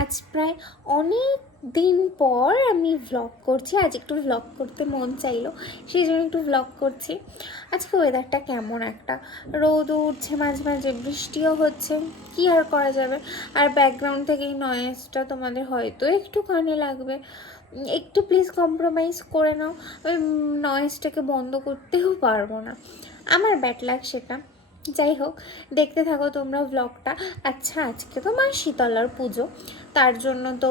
আজ প্রায় অনেক দিন পর আমি ভ্লগ করছি। আজ একটু ভ্লগ করতে মন চাইলো, সেই জন্য একটু ভ্লগ করছি। আজকে ওয়েদারটা কেমন একটা, রোদ উঠছে, মাঝে মাঝে বৃষ্টিও হচ্ছে, কি আর করা যাবে। আর ব্যাকগ্রাউন্ড থেকে এই নয়েজটা তোমাদের হয়তো একটু কানে লাগবে, একটু প্লিজ কম্প্রোমাইজ করে নাও। ওই নয়েজটাকে বন্ধ করতেও পারবো না, আমার ব্যাড লাগ সেটা। যাই হোক, দেখতে থাকো তোমরা ব্লগটা। আচ্ছা, আজকে তো মা শীতলার পুজো, তার জন্য তো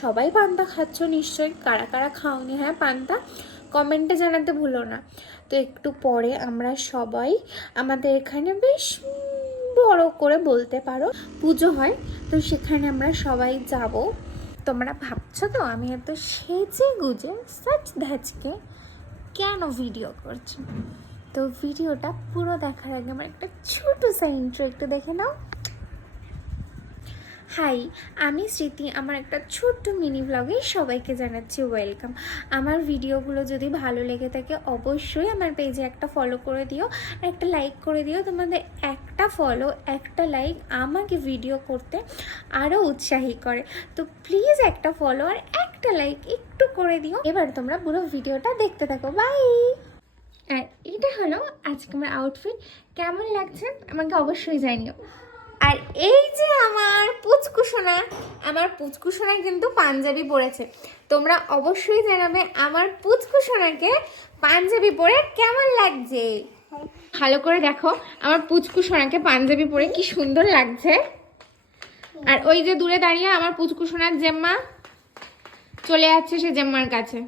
সবাই পান্তা খাচ্ছ নিশ্চয়ই। কারা কারা খাওনি হ্যাঁ পান্তা, কমেন্টে জানাতে ভুলো না। তো একটু পরে আমরা সবাই, আমাদের এখানে বেশ বড় করে বলতে পারো পুজো হয়, তো সেখানে আমরা সবাই যাব। তোমরা ভাবছো তো আমি এত সেজে গুজে সাজ ধাজকে কেন ভিডিও করছি। তো ভিডিওটা পুরো দেখার আগে আমার একটা ছোট সা ইন্ট্রো একটু দেখে নাও। হাই, আমি স্মৃতি। আমার একটা ছোট্ট মিনি ব্লগে সবাইকে জানাচ্ছি ওয়েলকাম। আমার ভিডিওগুলো যদি ভালো লেগে থাকে অবশ্যই আমার পেজে একটা ফলো করে দিও আর একটা লাইক করে দিও। তোমাদের একটা ফলো, একটা লাইক আমাকে ভিডিও করতে আরও উৎসাহী করে। তো প্লিজ একটা ফলো আর একটা লাইক একটু করে দিও। এবার তোমরা পুরো ভিডিওটা দেখতে থাকো। বাই। আর এটা হলো আজকে আমার আউটফিট। কেমন লাগছে আমাকে অবশ্যই জানিও। আর এই যে আমার পুচকুসোনা, আমার পুচকুসোনা কিন্তু পাঞ্জাবি পরেছে। তোমরা অবশ্যই জানাবে আমার পুচকুসোনাকে পাঞ্জাবি পরে কেমন লাগছে। ভালো করে দেখো আমার পুচকুসোনাকে পাঞ্জাবি পরে কি সুন্দর লাগছে। আর ওই যে দূরে দাঁড়িয়ে আমার পুচকুসোনার জেম্মা চলে যাচ্ছে সে জেম্মার কাছে,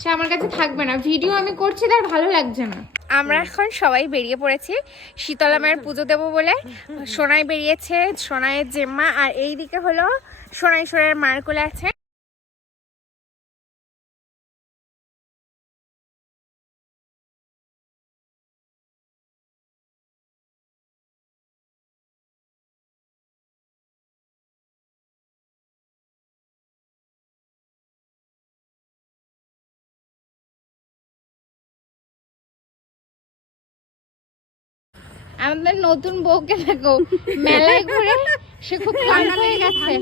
সে আমার কাছে থাকবে না। ভিডিও আমি করছি তার ভালো লাগছে না। আমরা এখন সবাই বেরিয়ে পড়েছি শীতলা মায়ের পুজো দেবো বলে। সোনাই বেরিয়েছে, সোনাইয়ের জেম্মা, আর এই দিকে হলো সোনাই সোনাইয়ের মায়ের কোলে আছে। আমাদের নতুন বউকে দেখো মেলায় ঘুরে সে খুব ক্লান্ত হয়ে গেছে।